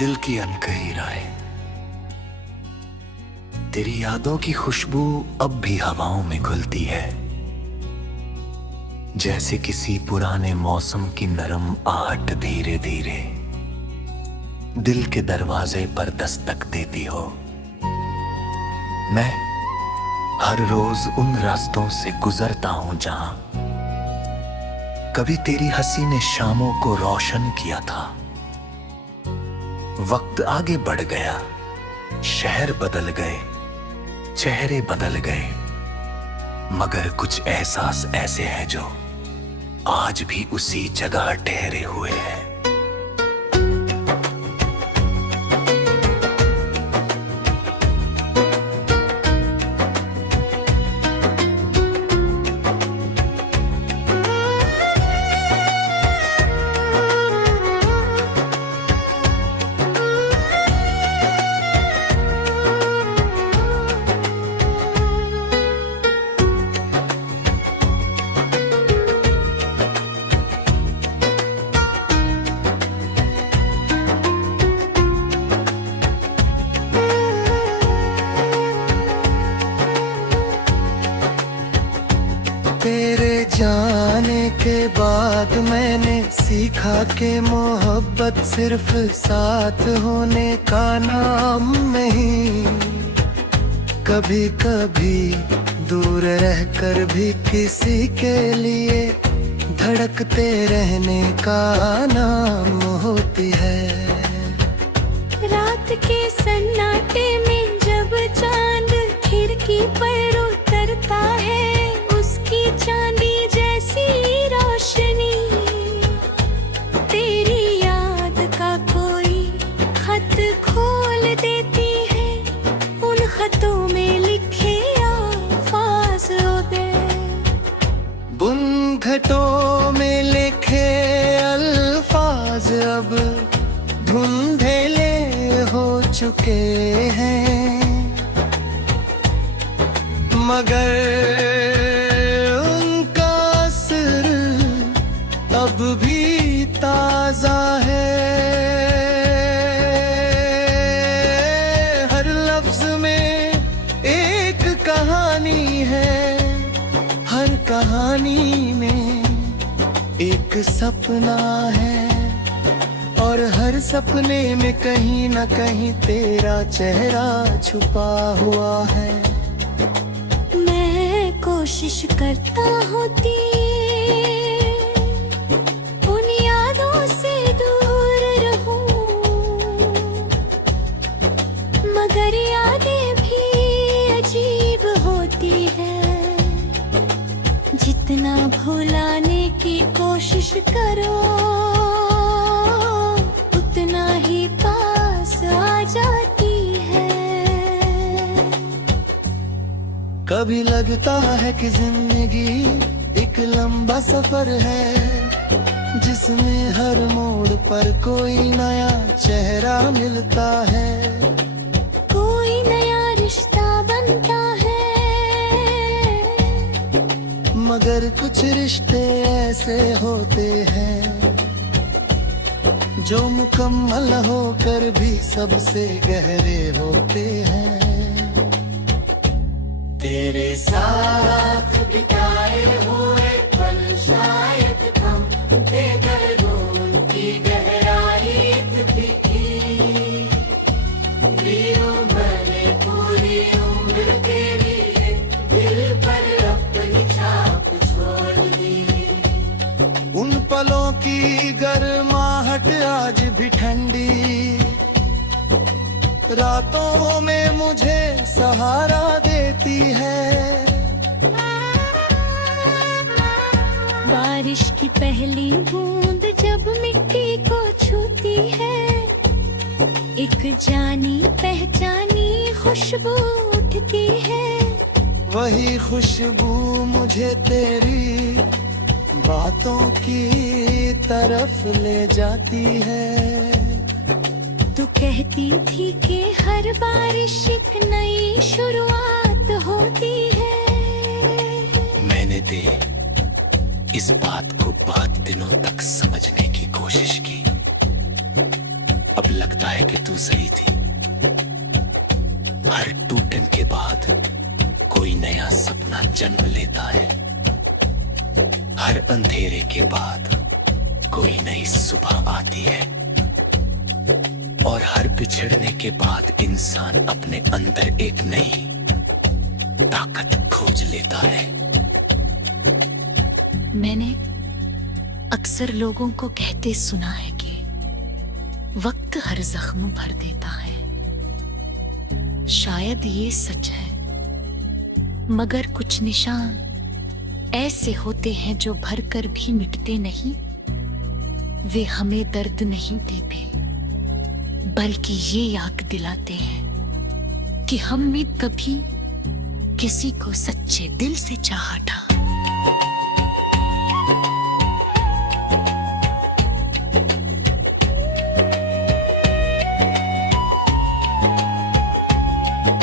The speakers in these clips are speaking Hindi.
दिल की अनकही राहें, तेरी यादों की खुशबू अब भी हवाओं में घुलती है, जैसे किसी पुराने मौसम की नरम आहट धीरे धीरे दिल के दरवाजे पर दस्तक देती हो। मैं हर रोज उन रास्तों से गुजरता हूं जहां कभी तेरी हंसी ने शामों को रोशन किया था। वक्त आगे बढ़ गया, शहर बदल गए, चेहरे बदल गए, मगर कुछ एहसास ऐसे हैं जो आज भी उसी जगह ठहरे हुए हैं। तेरे जाने के बाद मैंने सीखा कि मोहब्बत सिर्फ साथ होने का नाम नहीं, कभी कभी दूर रहकर भी किसी के लिए धड़कते रहने का नाम होती है। रात के सन्नाटे में जब चांद खिड़की पर उतरता है, उसकी चांदी जैसी रोशनी तेरी याद का कोई खत खोल देती है। उन खतों में लिखे अल्फाज उन घटों में लिखे अल्फाज अब धुंधले हो चुके हैं, मगर उनका असर अब भी ताजा है। हर लफ्ज में एक कहानी है, हर कहानी में एक सपना है, और हर सपने में कहीं न कहीं तेरा चेहरा छुपा हुआ है। मैं कोशिश करता होती उन यादों से दूर रहूं, मगर यादें भी अजीब होती है। जितना भुलाने की कोशिश करो उतना ही पास आ जाती है। कभी लगता है कि जिंदगी एक लंबा सफर है, जिसमें हर मोड़ पर कोई नया चेहरा मिलता है, कोई नया रिश्ता बनता है। मगर कुछ रिश्ते ऐसे होते हैं जो मुकम्मल होकर भी सबसे गहरे होते हैं। तेरे साथ बिताए हुए पल शायद कम थे, दर्दों की गहराई थी। मैंने पूरी उम्र के लिए दिल पर अपनी छाप छोड़ दी। उन पलों की गर्माहट आज भी ठंडी रातों में मुझे सहारा देती है। बारिश की पहली बूंद जब मिट्टी को छूती है, एक जानी पहचानी खुशबू उठती है। वही खुशबू मुझे तेरी बातों की तरफ ले जाती है। तू कहती थी कि हर बारिश एक नई शुरुआत होती है। मैंने भी इस बात को बहुत दिनों तक समझने की कोशिश की, अब लगता है कि तू सही थी। हर टूटन के बाद कोई नया सपना जन्म लेता है। हर अंधेरे के बाद कोई नई सुबह आती है। और हर बिछड़ने के बाद इंसान अपने अंदर एक नई ताकत खोज लेता है। मैंने अक्सर लोगों को कहते सुना है कि वक्त हर जख्म भर देता है। शायद ये सच है, मगर कुछ निशान ऐसे होते हैं जो भरकर भी मिटते नहीं। वे हमें दर्द नहीं देते, बल्कि ये याद दिलाते हैं कि हमने कभी किसी को सच्चे दिल से चाहा था।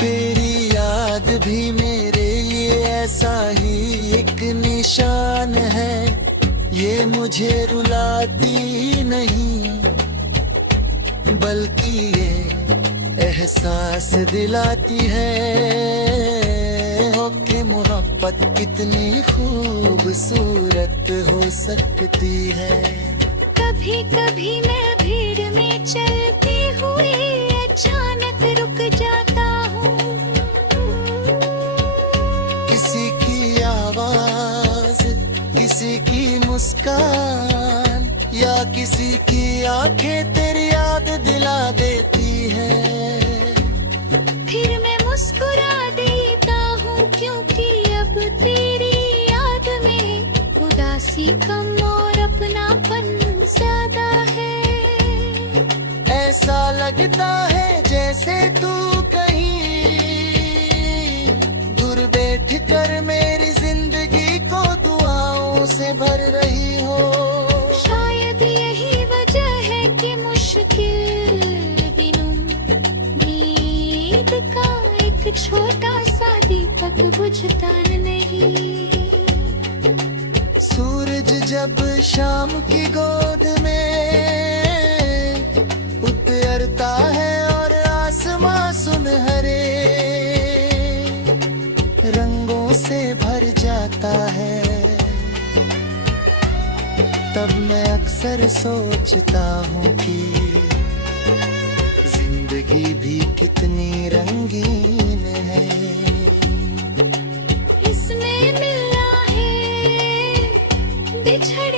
तेरी याद भी मेरे लिए ऐसा ही एक निशान है। ये मुझे रुलाती नहीं, बल्कि ये एहसास दिलाती है कि मोहब्बत कितनी खूबसूरत हो सकती है। कभी कभी मैं भीड़ में चलती हुई अचानक रुक जाता हूँ। किसी की आवाज, किसी की मुस्कान या किसी की आंखें तेरी याद दिला देती है। फिर मैं मुस्कुरा देता हूँ, क्योंकि अब तेरी याद में उदासी कम और अपनापन ज्यादा है। ऐसा लगता है जैसे तू कहीं दूर बैठ कर मेरी जिंदगी को दुआओं से भर रही हो। शायद यही वजह है कि मुश्किल दिनों नींद का एक छोटा सा दीपक बुझता नहीं। सूरज जब शाम की गोद में उतरता है और आसमां सुनहरे रंगों से भर जाता है, तब मैं अक्सर सोचता हूँ कि जिंदगी भी कितनी रंगीन है। इसमें मिलना है बिछड़े